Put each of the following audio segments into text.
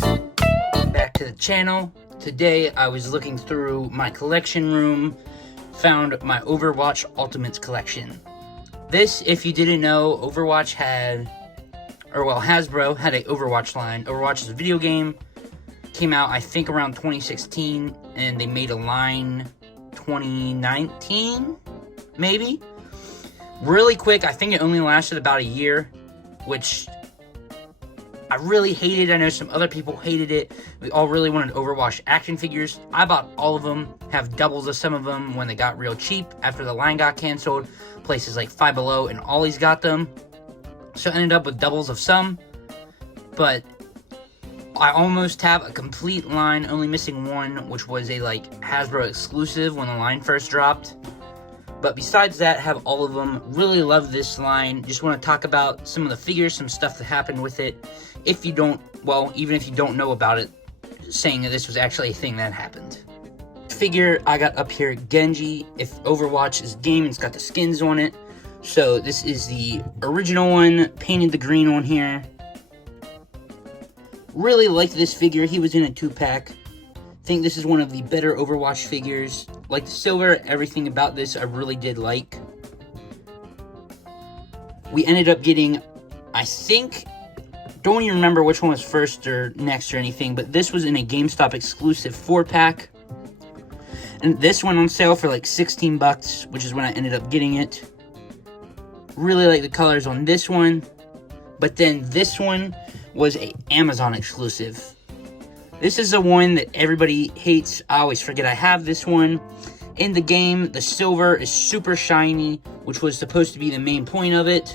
Welcome back to the channel. Today I was looking through my collection room, found my Overwatch Ultimates collection. This, if you didn't know, Hasbro had a Overwatch line. Overwatch is a video game, came out I think around 2016, and they made a line 2019, maybe? Really quick, I think it only lasted about a year, which I really hated. I know some other people hated it. We all really wanted Overwatch action figures. I bought all of them, have doubles of some of them when they got real cheap after the line got canceled. Places like Five Below and Ollie's got them. So I ended up with doubles of some, but I almost have a complete line, only missing one, which was a Hasbro exclusive when the line first dropped. But besides that, have all of them. Really love this line. Just want to talk about some of the figures, some stuff that happened with it. If you don't, well, even if you don't know about it, saying that this was actually a thing that happened. Figure I got up here, Genji. If Overwatch is game, it's got the skins on it. So this is the original one, painted the green on here. Really like this figure. He was in a 2-pack. Think this is one of the better Overwatch figures. Like the silver, everything about this I really did like. We ended up getting, I think, don't even remember which one was first or next or anything, but this was in a GameStop exclusive 4-pack. And this went on sale for like 16 bucks, which is when I ended up getting it. Really like the colors on this one. But then this one was a Amazon exclusive. This is the one that everybody hates. I always forget I have this one. In the game, the silver is super shiny, which was supposed to be the main point of it.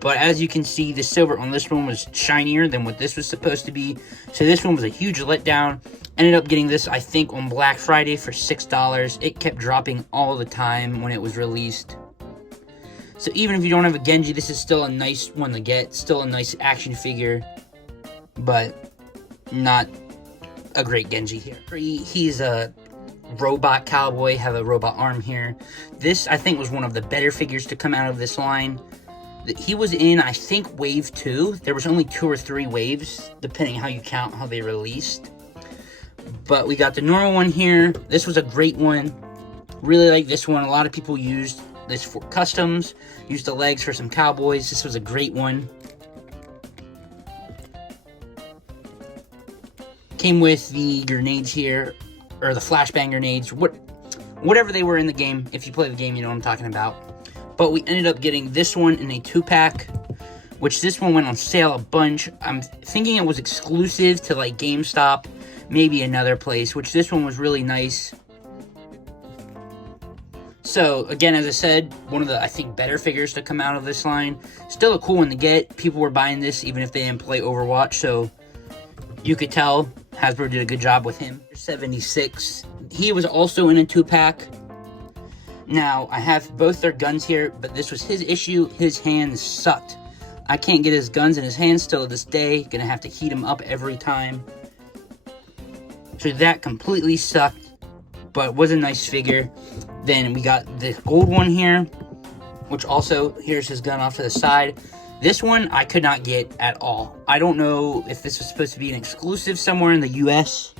But as you can see, the silver on this one was shinier than what this was supposed to be. So this one was a huge letdown. Ended up getting this, I think, on Black Friday for $6. It kept dropping all the time when it was released. So even if you don't have a Genji, this is still a nice one to get. Still a nice action figure. But not a great Genji here. He's a robot cowboy, have a robot arm here. This, I think, was one of the better figures to come out of this line. He was in, I think, wave 2. There was only 2 or 3 waves, depending how you count how they released. But we got the normal one here. This was a great one. Really like this one. A lot of people used this for customs, used the legs for some cowboys. This was a great one. Came with the grenades here, or the flashbang grenades, whatever they were in the game. If you play the game, you know what I'm talking about. But we ended up getting this one in a 2-pack, which this one went on sale a bunch. I'm thinking it was exclusive to like GameStop, maybe another place, which this one was really nice. So again, as I said, one of the, I think, better figures to come out of this line. Still a cool one to get. People were buying this even if they didn't play Overwatch, so you could tell Hasbro did a good job with him. 76. He was also in a 2-pack. Now, I have both their guns here, but this was his issue. His hands sucked. I can't get his guns in his hands still to this day. Gonna have to heat him up every time. So that completely sucked, but was a nice figure. Then we got the gold one here, which also, here's his gun off to the side. This one I could not get at all. I don't know if this was supposed to be an exclusive somewhere in the US,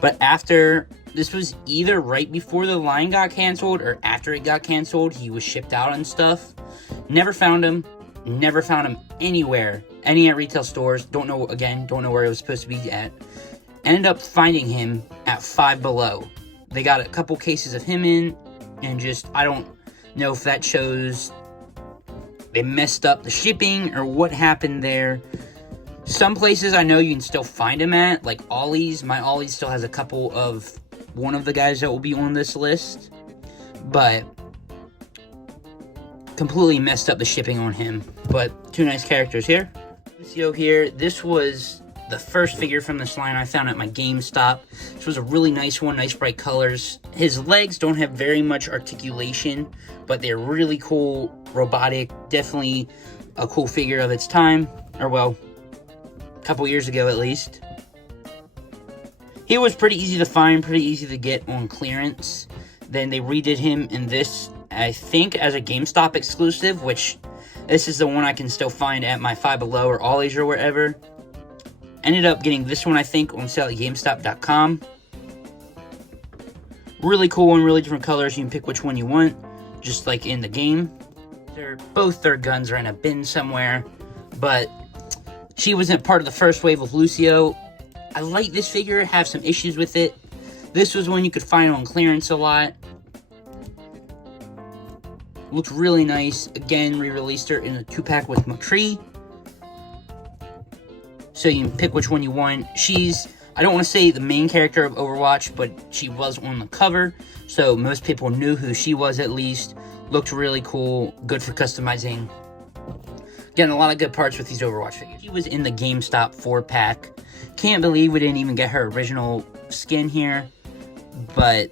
but after, this was either right before the line got canceled or after it got canceled, he was shipped out and stuff. Never found him anywhere, any at retail stores. Don't know where it was supposed to be at. Ended up finding him at Five Below. They got a couple cases of him in, and just, I don't know if that shows they messed up the shipping or what happened there. Some places I know you can still find him at, like Ollie's. My Ollie's still has a couple of one of the guys that will be on this list, but completely messed up the shipping on him. But 2 nice characters here. Lucio here. This was the first figure from this line I found at my GameStop. This was a really nice one, nice bright colors. His legs don't have very much articulation, but they're really cool, robotic, definitely a cool figure of its time, or well, a couple years ago at least. He was pretty easy to find, pretty easy to get on clearance. Then they redid him in this, I think, as a GameStop exclusive, which this is the one I can still find at my Five Below or Ollie's or wherever. Ended up getting this one, I think, on sale at GameStop.com. Really cool one, really different colors. You can pick which one you want, just like in the game. Both their guns are in a bin somewhere, but she wasn't part of the first wave of Lucio. I like this figure, have some issues with it. This was one you could find on clearance a lot. Looked really nice. Again, re-released her in a 2-pack with McCree. So you can pick which one you want. She's, I don't want to say the main character of Overwatch, but she was on the cover. So most people knew who she was at least. Looked really cool. Good for customizing. Again, a lot of good parts with these Overwatch figures. She was in the GameStop 4-pack. Can't believe we didn't even get her original skin here. But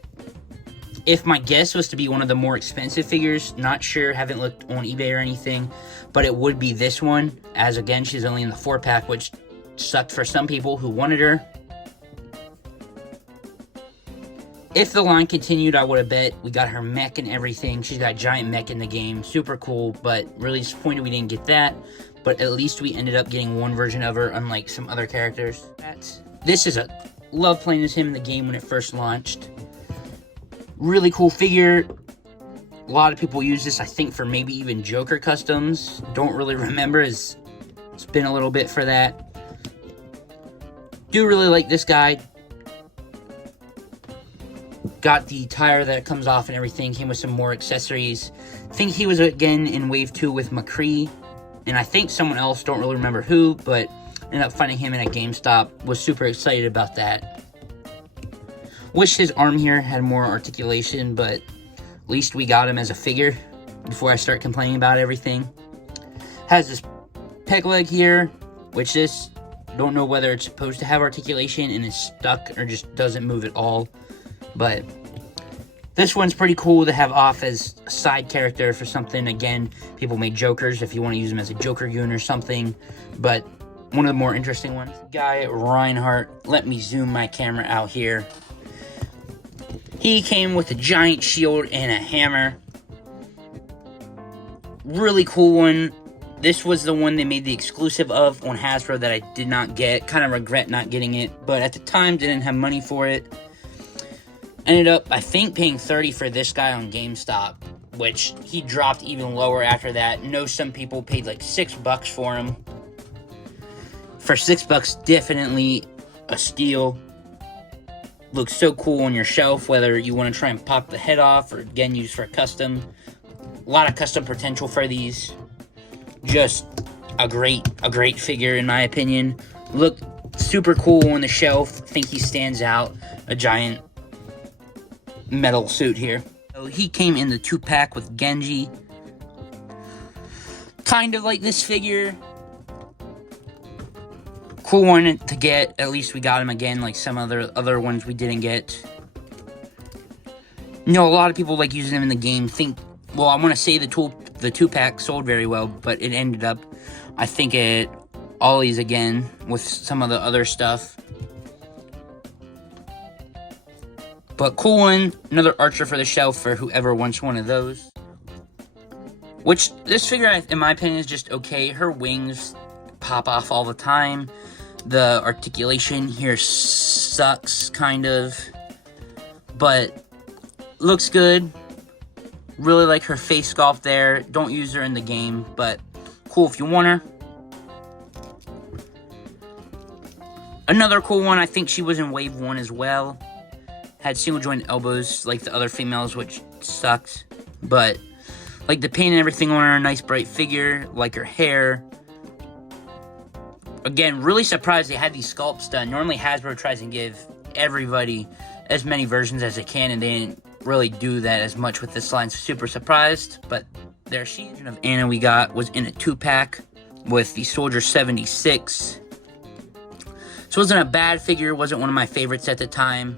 if my guess was to be one of the more expensive figures, not sure, haven't looked on eBay or anything, but it would be this one, as again, she's only in the 4-pack, which sucked for some people who wanted her. If the line continued, I would have bet we got her mech and everything. She's got a giant mech in the game. Super cool, but really disappointed we didn't get that. But at least we ended up getting one version of her, unlike some other characters. This is a... Love playing as him in the game when it first launched. Really cool figure. A lot of people use this, I think, for maybe even Joker customs. Don't really remember. It's been a little bit for that. Do really like this guy. Got the tire that comes off and everything. Came with some more accessories. Think he was again in Wave 2 with McCree. And I think someone else, don't really remember who, but ended up finding him in a GameStop. Was super excited about that. Wish his arm here had more articulation, but at least we got him as a figure before I start complaining about everything. Has this peg leg here, which this, don't know whether it's supposed to have articulation and is stuck or just doesn't move at all. But this one's pretty cool to have off as a side character for something. Again, people made Jokers if you want to use them as a Joker goon or something. But one of the more interesting ones. Guy Reinhardt. Let me zoom my camera out here. He came with a giant shield and a hammer. Really cool one. This was the one they made the exclusive of on Hasbro that I did not get. Kind of regret not getting it. But at the time, didn't have money for it. Ended up, I think, paying $30 for this guy on GameStop, which he dropped even lower after that. Know some people paid like $6 for him. For $6, definitely a steal. Looks so cool on your shelf, whether you want to try and pop the head off or again use for a custom. A lot of custom potential for these. Just a great figure in my opinion. Look super cool on the shelf. Think he stands out. A giant metal suit here. So he came in the 2-pack with Genji. Kind of like this figure. Cool one to get. At least we got him again, like some other ones we didn't get. You know, a lot of people like using them in the game. Well, I want to say the 2-pack sold very well, but it ended up, I think it ollies again with some of the other stuff. But cool one, another archer for the shelf for whoever wants one of those. Which, this figure, in my opinion, is just okay. Her wings pop off all the time. The articulation here sucks, kind of. But, looks good. Really like her face sculpt there. Don't use her in the game, but cool if you want her. Another cool one, I think she was in Wave 1 as well. Had single joint elbows like the other females, which sucks. But, like the paint and everything on her, nice bright figure. Like her hair. Again, really surprised they had these sculpts done. Normally Hasbro tries to give everybody as many versions as they can, and they didn't really do that as much with this line. Super surprised, but there she is. Of Anna we got was in a 2-pack with the Soldier 76. This wasn't a bad figure, wasn't one of my favorites at the time.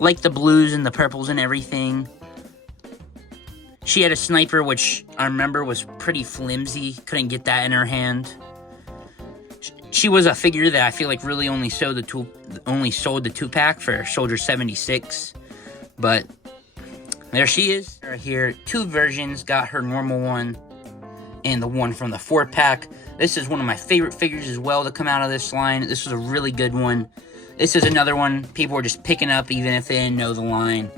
Like the blues and the purples and everything. She had a sniper, which I remember was pretty flimsy. Couldn't get that in her hand. She was a figure that I feel like really only sold the 2-pack for Soldier 76. But there she is. Here, 2 versions. Got her normal one and the one from the 4-pack. This is one of my favorite figures as well to come out of this line. This was a really good one. This is another one people were just picking up even if they didn't know the line.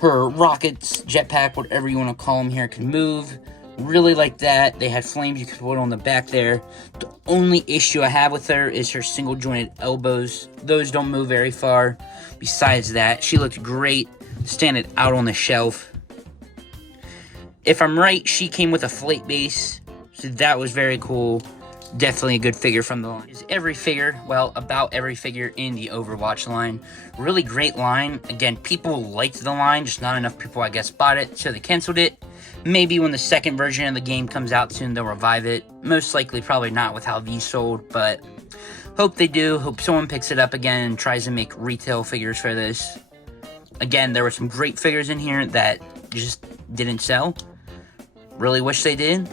Her rockets, jetpack, whatever you want to call them here, can move. Really like that. They had flames you could put on the back there. The only issue I have with her is her single jointed elbows. Those don't move very far. Besides that, she looked great standing out on the shelf. If I'm right, she came with a flake base, so that was very cool. Definitely a good figure from the line. Is every figure, well, about every figure in the Overwatch line. Really great line. Again, people liked the line, just not enough people, I guess, bought it, so they canceled it. Maybe when the second version of the game comes out soon, they'll revive it. Most likely, probably not with how these sold, but hope they do. Hope someone picks it up again and tries to make retail figures for this. Again, there were some great figures in here that just didn't sell. Really wish they did,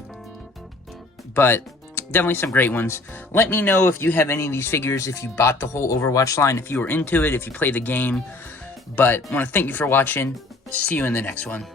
but definitely some great ones. Let me know if you have any of these figures, if you bought the whole Overwatch line, if you were into it, if you play the game. But I want to thank you for watching. See you in the next one.